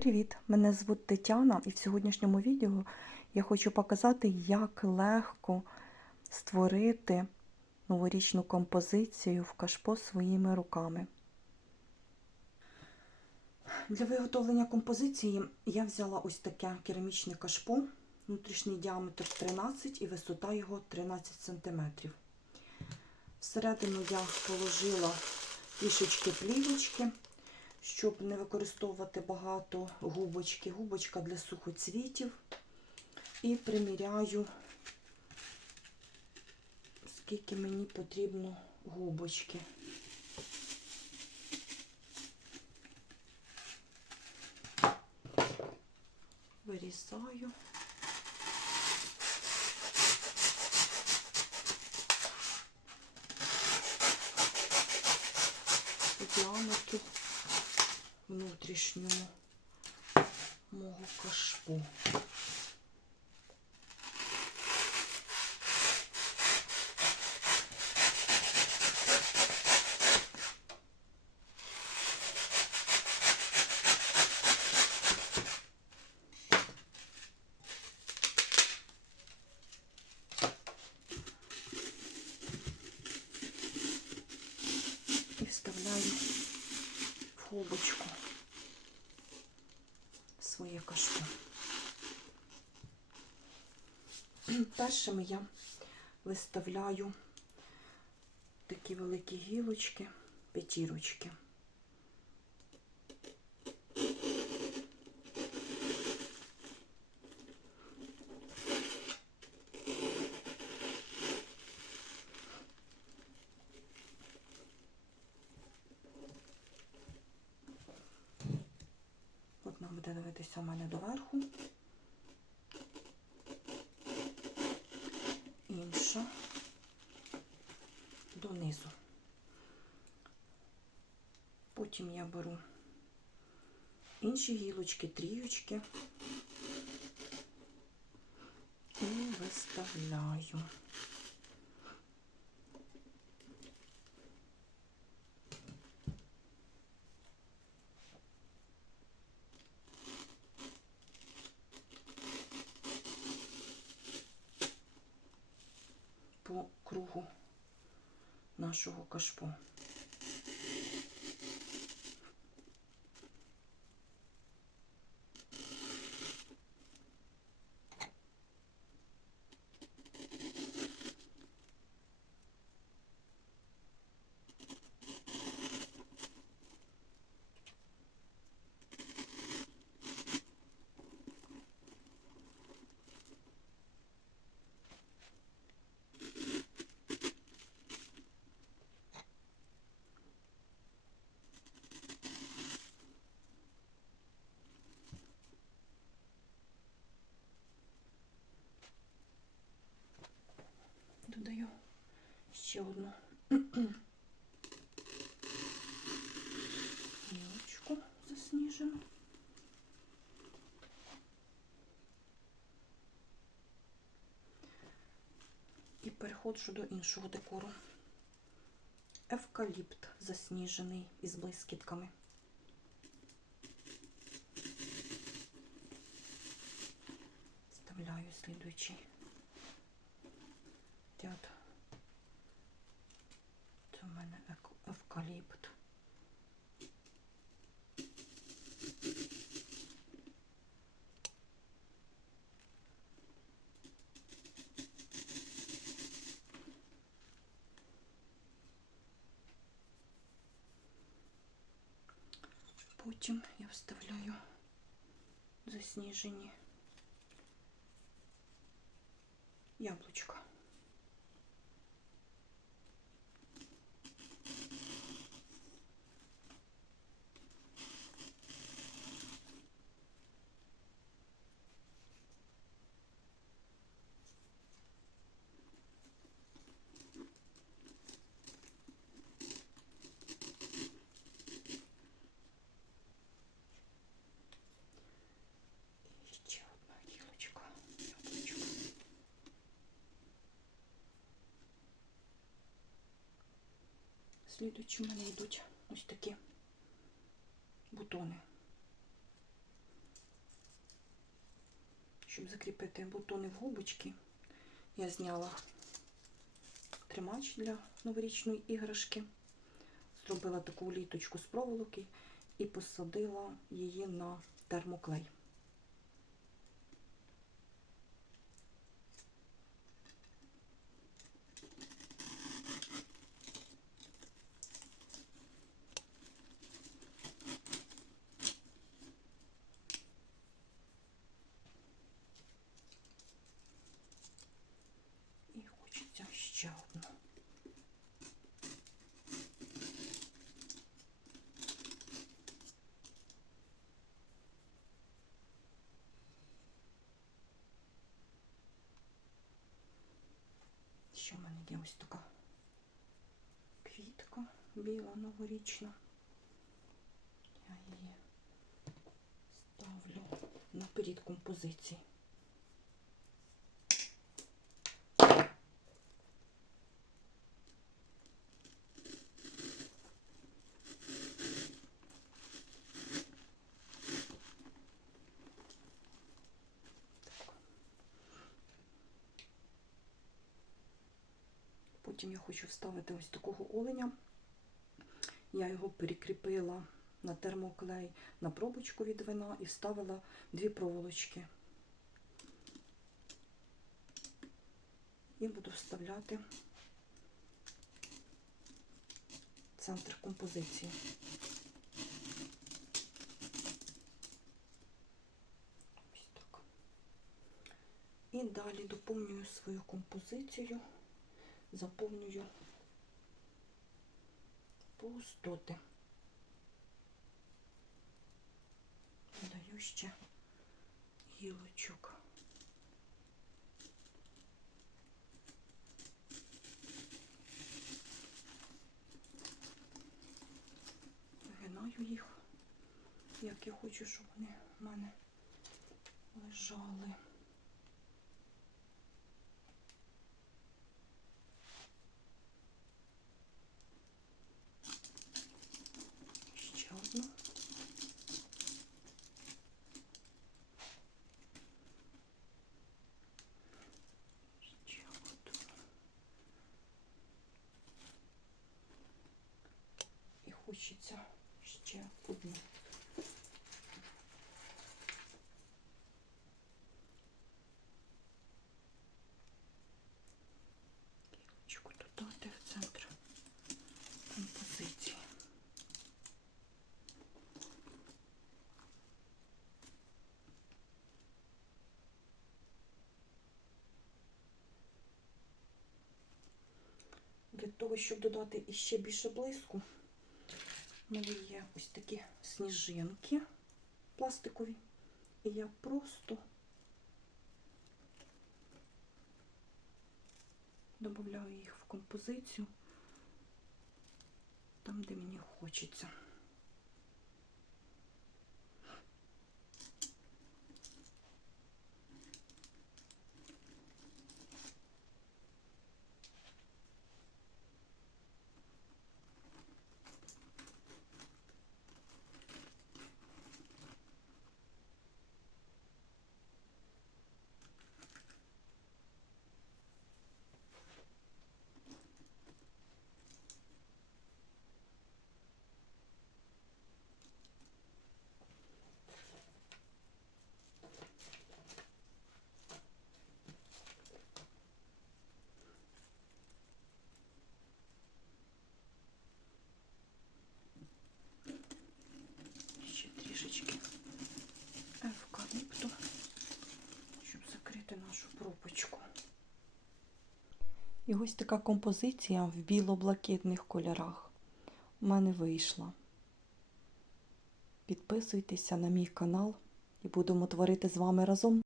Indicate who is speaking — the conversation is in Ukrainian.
Speaker 1: Привіт! Мене звуть Тетяна, і в сьогоднішньому відео я хочу показати, як легко створити новорічну композицію в кашпо своїми руками. Для виготовлення композиції я взяла ось таке керамічне кашпо, внутрішній діаметр 13 і висота його 13 см. Всередину я положила трішечки плівочки щоб не використовувати багато губочки. Губочка для сухоцвітів. І приміряю, скільки мені потрібно губочки. Вирізаю. Внутрішньому мого кашпу. І вставляю в губочку своє кашпо. Першими я виставляю такі великі гілочки, п'ятірочки. Одна буде дивитися у мене доверху. Інша донизу. Потім я беру інші гілочки, тріючки і виставляю. Нашого кашпо. Додаю ще одну гілочку засніжену. І переходжу до іншого декору. Евкаліпт засніжений із блискітками. Вставляю слідуючий ряд. Це в мене ек- евкаліпт. Потім я вставляю засніжені яблучка. Слідуючі в мене йдуть ось такі бутони. Щоб закріпити бутони в губочки, я зняла тримач для новорічної іграшки, зробила таку літочку з проволоки і посадила її на термоклей. Ще в мене є ось така квітка біла новорічна. Я її ставлю наперед композиції. Потім я хочу вставити ось такого оленя. Я його перекріпила на термоклей на пробочку від вина і вставила дві проволочки. І буду вставляти центр композиції. Ось так. І далі доповнюю свою композицію заповнюю пустоти. Даю ще гілочок. Вигинаю їх, як я хочу, щоб вони в мене лежали. Ще одну. Ще одну. І хочеться ще одну. Кілочку в центр композиції. Для того, щоб додати іще більше блиску, в мене є ось такі сніжинки пластикові. І я просто додаю їх в композицію там, де мені хочеться. Ще трішечки евкаліпту, щоб закрити нашу пробочку. І ось така композиція в біло-блакитних кольорах у мене вийшла. Підписуйтеся на мій канал і будемо творити з вами разом.